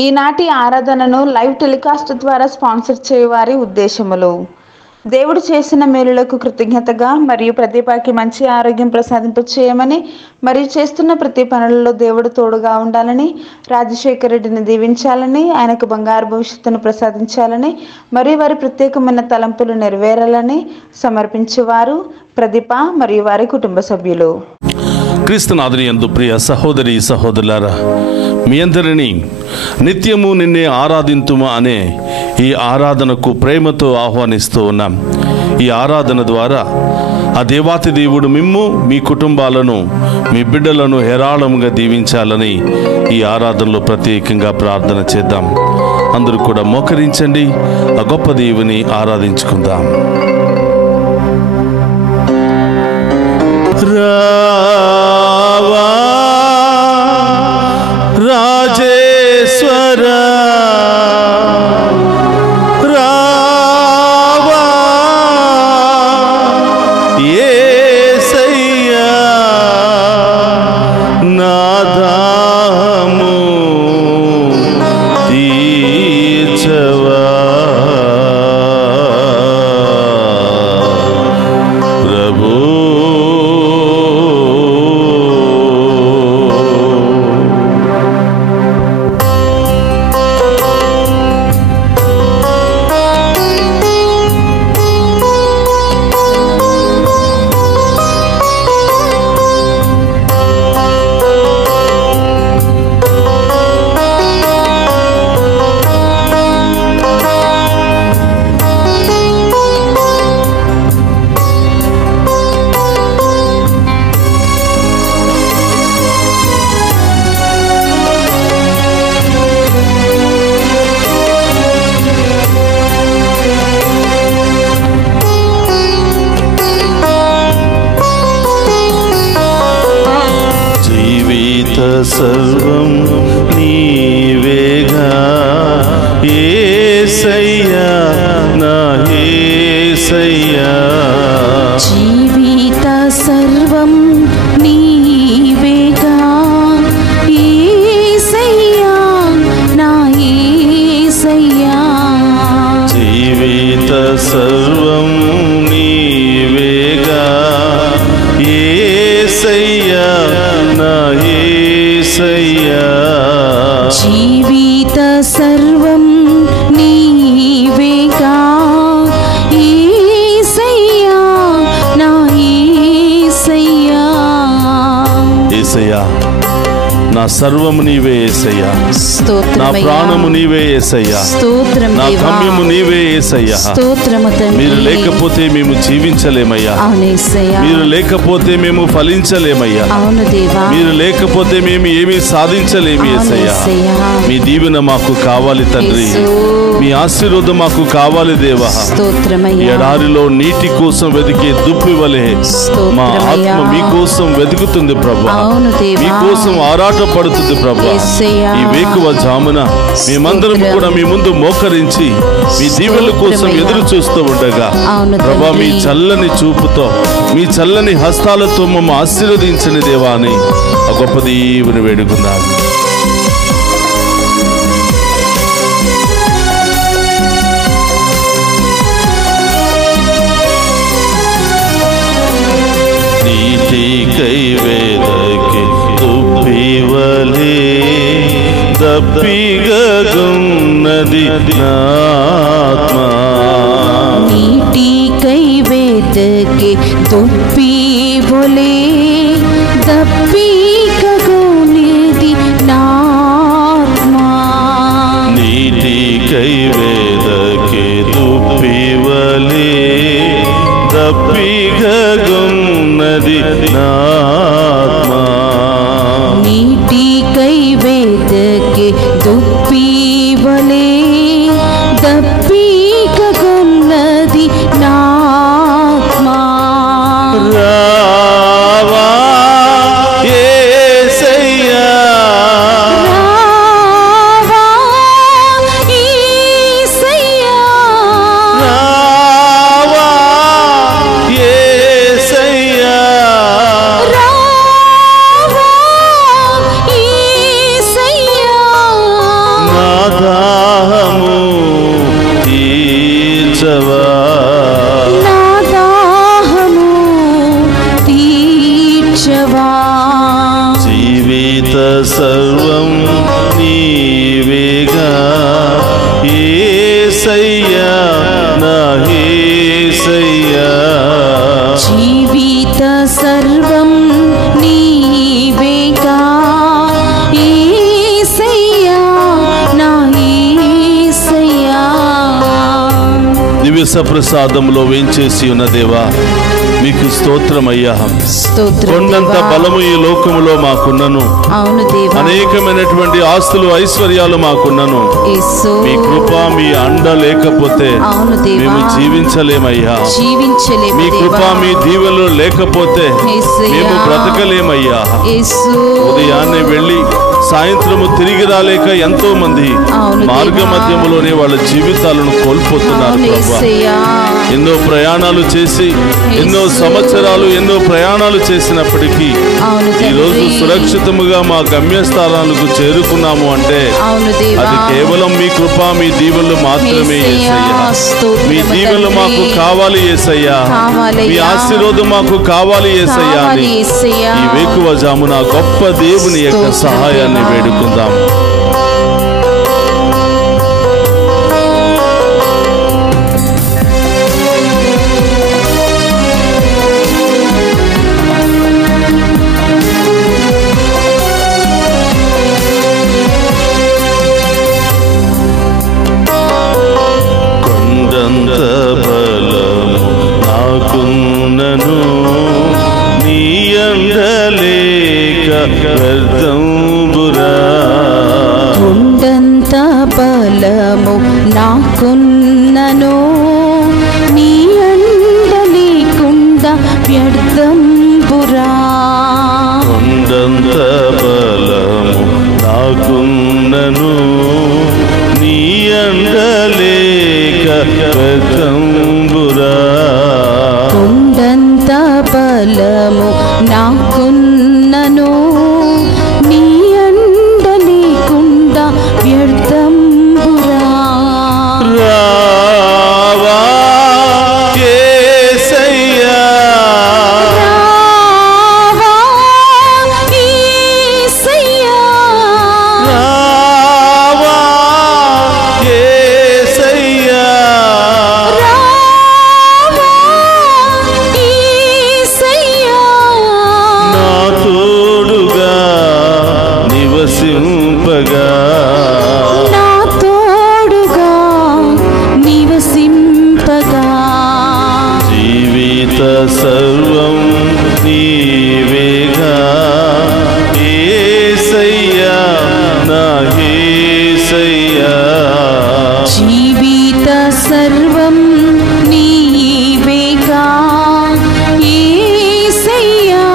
ఈనాటి ఆరాధనను live telecast ద్వారా sponsor చేయవారి ఉద్దేశములు: దేవుడు చేసిన మేలులకు కృతజ్ఞతగా మరియు ప్రతిభకి మంచి ఆరోగ్యం ప్రసాదింపచేయమని, మరియు చేస్తున్న ప్రతి పనులలో దేవుడు తోడుగా ఉండాలని, రాజశేఖర్ రెడ్డిని దీవించాలని, ఆయనకు బంగారు భవిష్యత్తును ప్రసాదించాలని, మరియు వారి ప్రత్యేకమైన తలంపులు నెరవేరాలని సమర్పించేవారు ప్రదీప మరియు వారి కుటుంబ సభ్యులు. క్రీస్తునాథుని యందు ప్రియ సహోదరి సహోదరులారా, మీ అందరినీ నిత్యము నిన్నే ఆరాధింతుమా అనే ఈ ఆరాధనకు ప్రేమతో ఆహ్వానిస్తూ ఉన్నాం. ఈ ఆరాధన ద్వారా ఆ దేవాతి దేవుడు మిమ్ము, మీ కుటుంబాలను, మీ బిడ్డలను హేరాళముగా దీవించాలని ఈ ఆరాధనలో ప్రత్యేకంగా ప్రార్థన చేద్దాం. అందరూ కూడా మోకరించండి, ఆ గొప్ప దేవుని ఆరాధించుకుందాం. రావా రాజేశ్వర, రావా యేసయ్యా, నా దాము తీర్చవా ప్రభు. సర్వం నీవేగా యేసయ్యా, నా యేసయ్యా. జీవిత సర్వం నీవేగా యేసయ్యా, నా యేసయ్యా. జీవిత సర్వం నీవేగా యేసయ్యా, నా యేసయ్యా. జీవిత సర్వం నీవేగా యేసయ్యా, నా యేసయ్యా. యేసయ్యా, నా సర్వము నీవే యేసయ్యా, నా ప్రాణము నీవే యేసయ్యా, నా గమ్యము నీవే యేసయ్యా. మీరు లేకపోతే మేము జీవించలేమయ్యా, మీరు లేకపోతే మేము ఫలించలేమయ్యా, మీరు లేకపోతే మేము ఏమీ సాధించలేము యేసయ్యా. మీ దీవెన మాకు కావాలి తండ్రి, మీ ఆశీర్వాదం మాకు కావాలి దేవా. ఎడారిలో నీటి కోసం వెతికే దుప్పి వలె మా ఆత్మ మీకోసం వెతుకుతుంది ప్రభా, మీకోసం ఆరాటపడుతుంది ప్రభా. ఈ వేకువ జామున మేమందరం కూడా మీ ముందు మోకరించి మీ దీవెనల కోసం ఎదురు చూస్తూ ఉండగా ప్రభా, మీ చల్లని చూపుతో, మీ చల్లని హస్తాలతో మమ్మ ఆశీర్వదించని దేవా అని ఆ గొప్ప దేవుని వేడుకుందాం. కైవేదకి దుప్పివలే దప్పిగగున్నది నాత్మా. నీటి కైవేదకి దుప్పివలే దప్పిగగున్నది నాత్మా. నీటి కైవేదకి దుప్పివలే దప్పిగగున్నది నాత్మా. నీటి కైవేదకి దుప్పివలే దప్పిగగున్నది నాత్మా. రావా యేసయ్యా, రావా యేసయ్యా, రావా యేసయ్యా. రావా యేసయ్యా. యేసయ్యా నా యేసయ్యా జీవిత సర్వం నీవేగా యేసయ్యా నా యేసయ్యా. దివ్య సప్రసాదంలో వేంచేసి ఉన్న దేవా మీకు స్తోత్రమయ్యా. కొండంత బలము ఈ లోకములో మాకున్నను, అనేకమైనటువంటి ఆస్తులు ఐశ్వర్యాలు మాకున్నను, మీ కృప మీ అండ లేకపోతే మేము జీవించలేమయ్యా. మీ కృప మీ దీవెనలు లేకపోతే మేము బ్రతకలేమయ్యా. ఉదయాన్నే వెళ్ళి సాయంత్రము తిరిగి రాలేక ఎంతో మంది మార్గ మధ్యములోనే వాళ్ళ జీవితాలను కోల్పోతున్నారు ప్రభువా. ఎన్నో ప్రయాణాలు చేసి ఎన్నో సంవత్సరాలు ఎన్నో ప్రయాణాలు చేసినప్పటికీ ఈ రోజు సురక్షితముగా మా గమ్యస్థానాలకు చేరుకున్నాము అంటే అది కేవలం మీ కృప మీ దీవెనలు మాత్రమే యేసయ్యా. మీ దీవెనలు మాకు కావాలి యేసయ్యా, మీ ఆశీర్వాదం మాకు కావాలి యేసయ్యా అని ఈ వేకువ జామున గొప్ప దేవుని యొక్క సహాయాన్ని వేడుకుందాం. కొండంత బలము నాకున్నను నీ అండ లేకుండా వ్యర్థంబురా. కొండంత బలము నాకున్నను నీ అండ లేక వ్యర్థంబురా. కొండంత బలము నాకున్నను నీ అండ లేకుండా వ్యర్థంబురా. రావా యేసయ్యా, రావా యేసయ్యా, రావా యేసయ్యా, రావా యేసయ్యా. నా తోడుగా నివసింపగా, నా తోడుగా నివసింపగా. జీవిత సర్వం నీవేగా యేసయ్యా నా యేసయ్యా. జీవిత సర్వం నీవేగా యేసయ్యా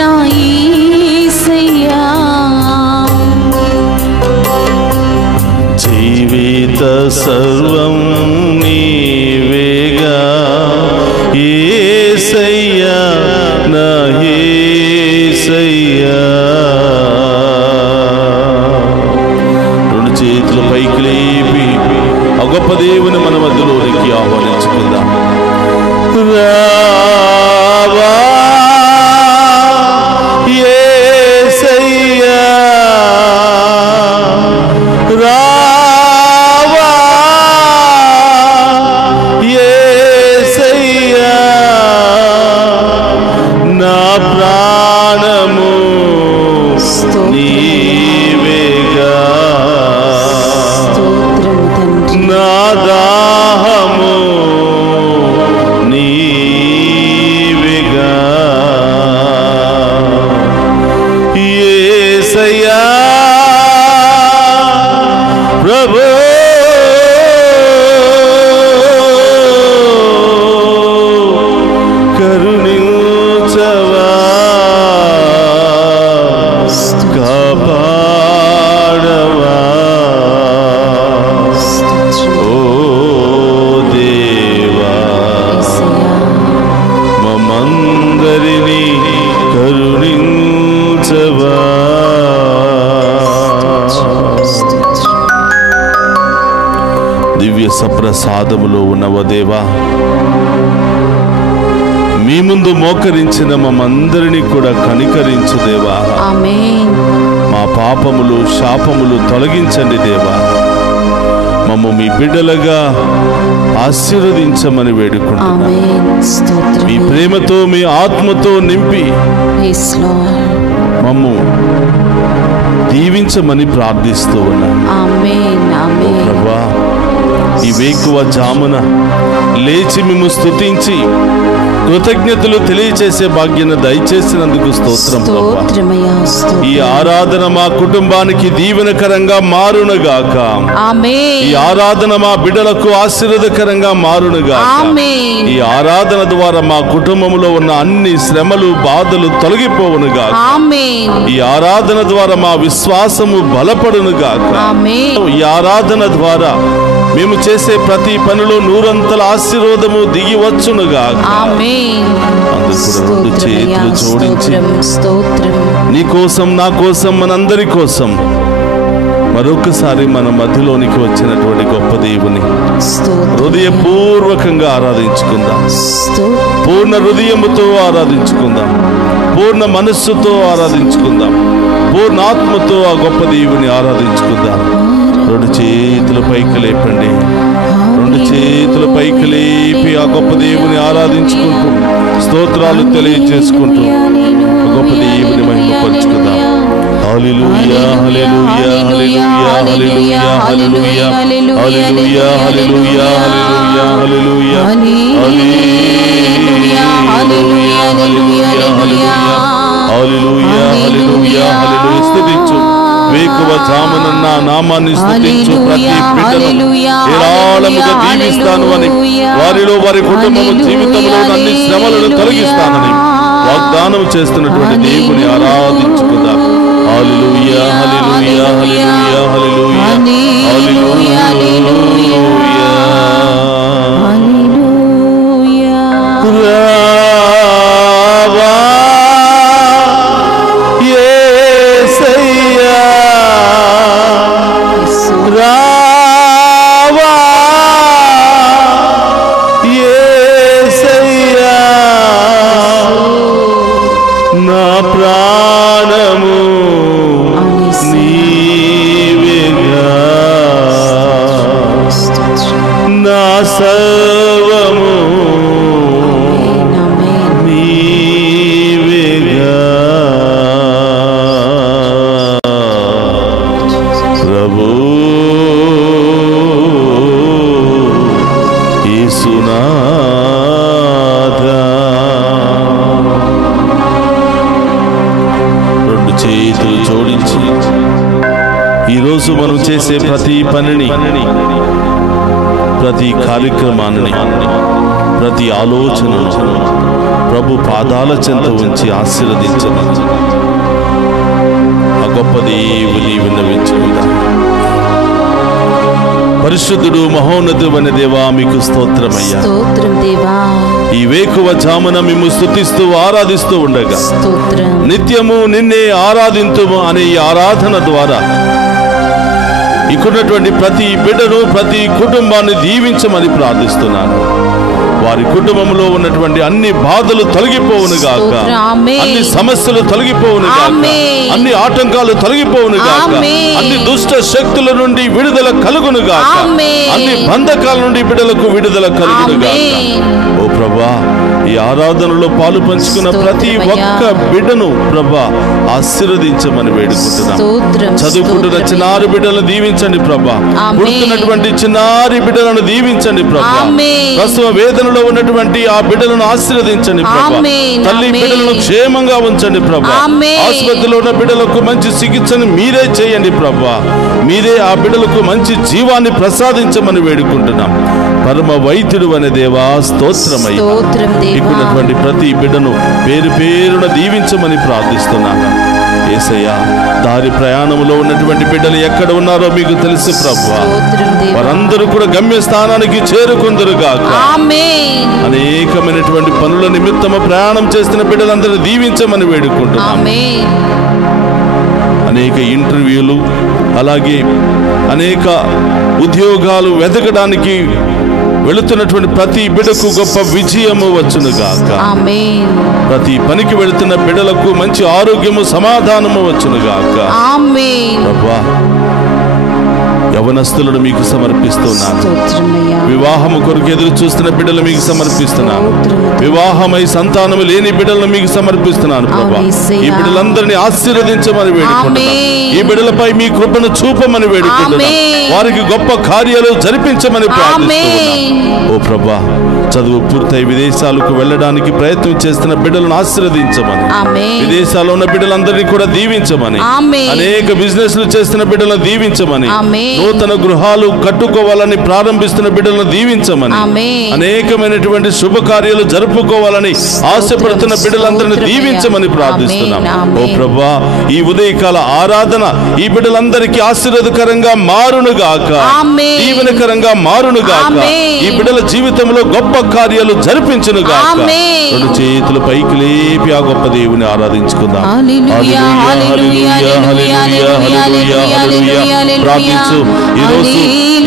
నా యేసయ్యా. జీవిత సర్వం నీవేగా యేసయ్యా నా యేసయ్యా. రెండు చేతుల పైకి లేపి ఆ గొప్ప దేవుని మన మధ్యలోనికి ఆహ్వానించుకుందాం. రావా యేసయ్యా, రావా యేసయ్యా, నా ప్రాణము నీవేగా, స్తోత్రము తండ్రి. నా దాహము నీవేగా. యేసయ్యా ప్రభు, కరుణించవా, కాపాడవా. ఓ దేవా మమ్మందరినీ కరుణించవా. దివ్య సప్రసాదములో ఉన్నవ దేవా, మీ ముందు మోకరించిన మమ్మందరినీ కూడా కనికరించు దేవా. ఆమేన్. మా పాపములు శాపములు తొలగించండి దేవా. మమ్ము మీ బిడ్డలుగా ఆశీర్వదించమని వేడుకుంటున్నాను. మీ ప్రేమతో మీ ఆత్మతో నింపి మమ్ము దీవించమని ప్రార్థిస్తూ ఉన్నాను. ప్రభువా, ఈ వేకువ జామున లేచి మేము స్తుతించి కృతజ్ఞతలు తెలియచేసే భాగ్యాన్ని దయచేసినందుకు స్తోత్రం ప్రభువా. ఈ ఆరాధన మా కుటుంబానికి దీవెనకరంగా మారునుగాక. ఈ ఆరాధన మా బిడ్డలకు ఆశీర్వాదకరంగా మారునుగాక. ఈ ఆరాధన ద్వారా మా కుటుంబంలో ఉన్న అన్ని శ్రమలు బాధలు తొలగిపోవునుగాక. ఈ ఆరాధన ద్వారా మా విశ్వాసము బలపడునుగాక. ఈ ఆరాధన ద్వారా మేము చేసే ప్రతి పనిలో నూరంతల ఆశీర్వాదము దిగి వచ్చునుగాక. రెండు చేతులు జోడించి నీ కోసం, నా కోసం, మనందరి కోసం మరొకసారి మన మధ్యలోనికి వచ్చినటువంటి గొప్ప దేవుని హృదయపూర్వకంగా ఆరాధించుకుందాం. పూర్ణ హృదయముతో ఆరాధించుకుందాం. పూర్ణ మనస్సుతో ఆరాధించుకుందాం. పూర్ణ ఆత్మతో ఆ గొప్ప దేవుని ఆరాధించుకుందాం. రెండు చేతుల పైకి లేపండి. రెండు చేతుల పైకి లేపి ఆ గొప్ప దేవుని ఆరాధించుకుంటూ స్తోత్రాలు తెలియజేసుకుంటూ గొప్ప దేవుని మహిమపరుచుకుందాం. హల్లెలూయా, హల్లెలూయా, హల్లెలూయా, హల్లెలూయా, హల్లెలూయా, హల్లెలూయా, హల్లెలూయా, హల్లెలూయా, హల్లెలూయా, హల్లెలూయా, హల్లెలూయా, హల్లెలూయా, హల్లెలూయా, హల్లెలూయా. స్తుతించు. వేకువ జామునన్న నామాన్ని స్తుతించు. ప్రతి బిడ్డను ఏరాళముగా దీవిస్తాను అని, వారిలో వారి కుటుంబం జీవితంలో అన్ని శ్రమలను తొలగిస్తానని వాగ్దానం చేస్తున్నటువంటి దేవుని ఆరాధించుకుందాం. హల్లెలూయా, హల్లెలూయా, హల్లెలూయా, హల్లెలూయా, హల్లెలూయా. ఈరోజు మనం చేసే ప్రతి పనిని, ప్రతి కార్యక్రమాన్ని, ప్రతి ఆలోచనను ప్రభు పాదాల చెంత ఉంచి ఆశీర్వదించమని ఆ గొప్ప దేవుని విన్నవించుకుందాం. పరిశుద్ధుడు మహోన్నతుడైన దేవా, మీకు స్తోత్రమయ్యా. ఈ వేకువ జామున మేము స్తుతిస్తూ ఆరాధిస్తూ ఉండగా నిత్యము నిన్నే ఆరాధింతుము అనే ఈ ఆరాధన ద్వారా ఇక్కడున్నటువంటి ప్రతి బిడ్డను, ప్రతి కుటుంబాన్ని దీవించమని ప్రార్థిస్తున్నాను. వారి కుటుంబంలో ఉన్నటువంటి అన్ని బాధలు తొలగిపోవునుగాక, అన్ని సమస్యలు తొలగిపోవునుగాక, అన్ని ఆటంకాలు తొలగిపోవునుగాక, అన్ని దుష్ట శక్తుల నుండి విడుదల కలుగునుగాక, అన్ని బంధకాల నుండి బిడ్డలకు విడుదల కలుగునుగాక. ఓ ప్రభా, ఈ ఆరాధనలో పాలు పంచుకున్న ప్రతి ఒక్క బిడ్డను ప్రభా ఆశీర్వదించమని వేడుకుంటున్నాం. చదువుకుంటున్న చిన్నారి బిడ్డలను దీవించండి ప్రభా. పుడుతున్నటువంటి చిన్నారి బిడ్డలను దీవించండి ప్రభా. ప్రసవ వేదనలో ఉన్నటువంటి ఆ బిడ్డలను ఆశీర్వదించండి ప్రభా. తల్లి బిడ్డలను క్షేమంగా ఉంచండి ప్రభా. ఆసుపత్రిలో ఉన్న బిడ్డలకు మంచి చికిత్సను మీరే చేయండి ప్రభా. మీరే ఆ బిడ్డలకు మంచి జీవాన్ని ప్రసాదించమని వేడుకుంటున్నాం. పరమ వైద్యుడు అనే దేవా, స్తోత్రమయ్యా. ఇక్కడున్నటువంటి ప్రతి బిడ్డను పేరు పేరున దీవించమని ప్రార్థిస్తున్నాను. యేసయ్యా, దారి ప్రయాణంలో ఉన్నటువంటి బిడ్డలు ఎక్కడ ఉన్నారో మీకు తెలుసు ప్రభువా. వారందరూ కూడా గమ్యస్థానానికి చేరుకుందురుగాక. అనేకమైనటువంటి పనుల నిమిత్తము ప్రయాణం చేస్తున్న బిడ్డలందరూ దీవించమని వేడుకుంటున్నాం. అనేక ఇంటర్వ్యూలు, అలాగే అనేక ఉద్యోగాలు వెతకడానికి వెళుతున్నటువంటి ప్రతి బిడ్డకు గొప్ప విజయము వచ్చునుగాక. ప్రతి పనికి వెళుతున్న బిడ్డలకు మంచి ఆరోగ్యము, సమాధానము వచ్చునుగాక. యవనస్తులను మీకు సమర్పిస్తున్నాను. వివాహము కొరకు ఎదురు చూస్తున్న బిడ్డలు మీకు సమర్పిస్తున్నాను. వివాహమై సంతానము లేని బిడ్డలను మీకు సమర్పిస్తున్నాను ప్రభా. ఈ బిడ్డలందరినీ ఆశీర్వదించమని వేడుకుంటున్నాను. ఈ బిడ్డలపై మీ కృపను చూపమని వేడుకుంటున్నాను. వారికి గొప్ప కార్యాలు జరిపించమని ప్రార్థిస్తున్నాను. ఓ ప్రభా, చదువు పూర్తయి విదేశాలకు వెళ్ళడానికి ప్రయత్నం చేస్తున్న బిడ్డలను ఆశీర్వదించమని, విదేశాల్లో ఉన్న బిడ్డలందరినీ కూడా దీవించమని, అనేక బిజినెస్లు చేస్తున్న బిడ్డలను దీవించమని, నూతన గృహాలు కట్టుకోవాలని ప్రారంభిస్తున్న బిడ్డలను దీవించమని, అనేకమైనటువంటి శుభకార్యాలు జరుపుకోవాలని ఆశపడుతున్న బిడ్డలందరినీ దీవించమని ప్రార్థిస్తున్నాం. ఓ ప్రభా, ఈ ఉదయకాల ఆరాధన ఈ బిడ్డలందరికీ ఆశీర్వాదకరంగా మారునుగాక, దీవెనకరంగా మారునుగాక. ఈ బిడ్డల జీవితంలో గొప్ప కార్యాలు జరిపించునుగాక. రెండు చేతులు పైకి లేపి ఆ గొప్ప దేవుని ఆరాధించుకుందాం. ప్రార్థించు. ఈరోజు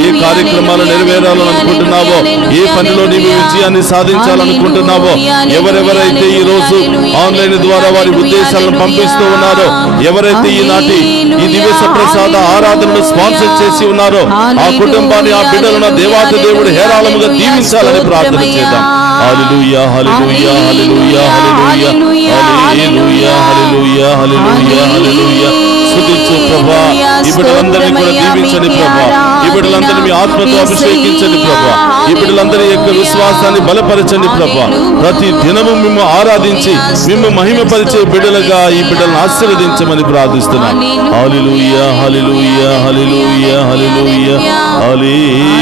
ఏ కార్యక్రమాలు నెరవేరాలని అనుకుంటున్నావో, ఏ పనిలో నీవు విజయాన్ని సాధించాలనుకుంటున్నావో, ఎవరెవరైతే ఈ రోజు ఆన్లైన్ ద్వారా వారి ఉద్దేశాలను పంపిస్తూ ఉన్నారో, ఎవరైతే ఈనాటి ఈ దివ్య ప్రసాద ఆరాధనను స్పాన్సర్ చేసి ఉన్నారో, ఆ కుటుంబాన్ని, ఆ బిడ్డలను దేవాతి దేవుడు హేరాళముగా దీవించాలని ప్రార్థన చేద్దాం. హల్లెలూయా, హల్లెలూయా, హల్లెలూయా, హల్లెలూయా, హల్లెలూయా, హల్లెలూయా, హల్లెలూయా, హల్లెలూయా. స్తుతించు ప్రభా. ఈ బిడ్డలందరినీ కూడా దీవించండి ప్రభా. ఈ బిడ్డలందరినీ మీ ఆత్మతో అభిషేకించండి ప్రభా. ఈ బిడ్డలందరి యొక్క విశ్వాసాన్ని బలపరచండి ప్రభా. ప్రతి దినము మేము ఆరాధించి మేము మహిమపరిచే బిడ్డలుగా ఈ బిడ్డలను ఆశీర్వదించమని ప్రార్థిస్తున్నాం. హల్లెలూయా, హల్లెలూయా, హల్లెలూయా, హల్లెలూయా, హల్లెలూయా.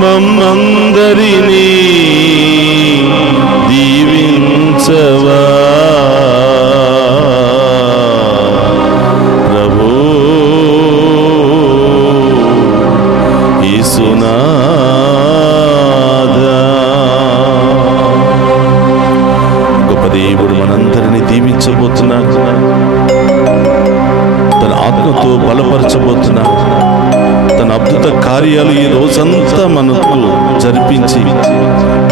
మమ్మందరినీ దీవించవా ప్రభు యేసునాథా. గొప్ప దేవుడు మనందరినీ దీవించబోతున్నాడు. తన ఆత్మతో బలపరచబోతున్నాడు. తన అద్భుత కార్యాలు ఈ రోజంతా మనకు జరిపించి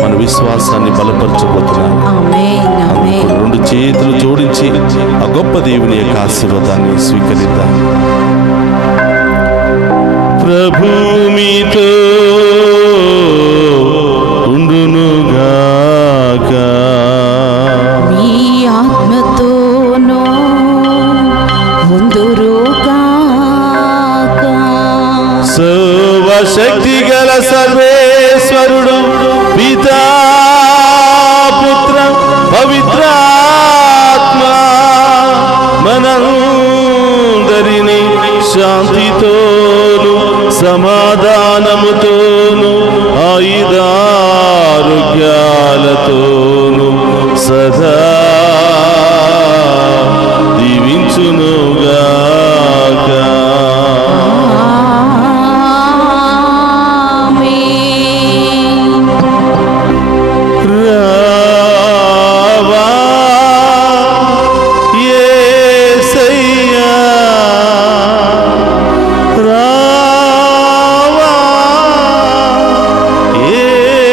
మన విశ్వాసాన్ని బలపరచబోతున్నాడు. రెండు చేతులు జోడించి ఆ గొప్ప దేవుని యొక్క ఆశీర్వాదాన్ని స్వీకరిద్దాం. ప్రభు మీతో ఉండునుగాక, మీ ఆత్మతోనూ ఉందురుగాక. సర్వశక్తి గల సర్వేశ్వరుడు పితా పుత్ర పవిత్రాత్మ మనందరినీ శాంతితోను సమాధానముతోను ఆయుధారోగ్యాలతోను సదా దీవించునుగాక. Yeah.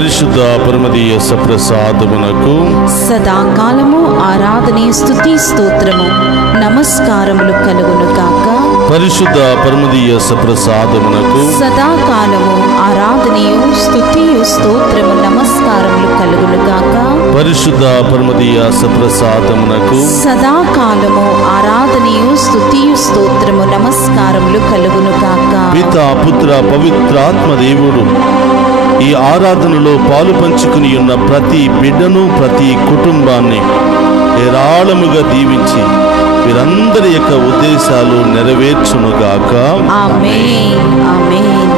పరిశుద్ధ పరమదీయ సప్రసాదమునకు సదాకాలము ఆరాధనీయ స్తుతి స్తోత్రము నమస్కారములు కలుగును గాక. పరిశుద్ధ పరమదీయ సప్రసాదమునకు సదాకాలము ఆరాధనీయు స్తుతియు స్తోత్రము నమస్కారములు కలుగును గాక. పరిశుద్ధ పరమదీయ సప్రసాదమునకు సదాకాలము ఆరాధనీయు స్తుతియు స్తోత్రము నమస్కారములు కలుగును గాక. పితా పుత్ర పవిత్రాత్మ దేవుడు ఈ ఆరాధనలో పాలు పంచుకుని ఉన్న ప్రతి బిడ్డను, ప్రతి కుటుంబాన్ని ఏరాళముగా దీవించి వీరందరి యొక్క ఉద్దేశాలు నెరవేర్చునుగాక. ఆమేన్ ఆమేన్.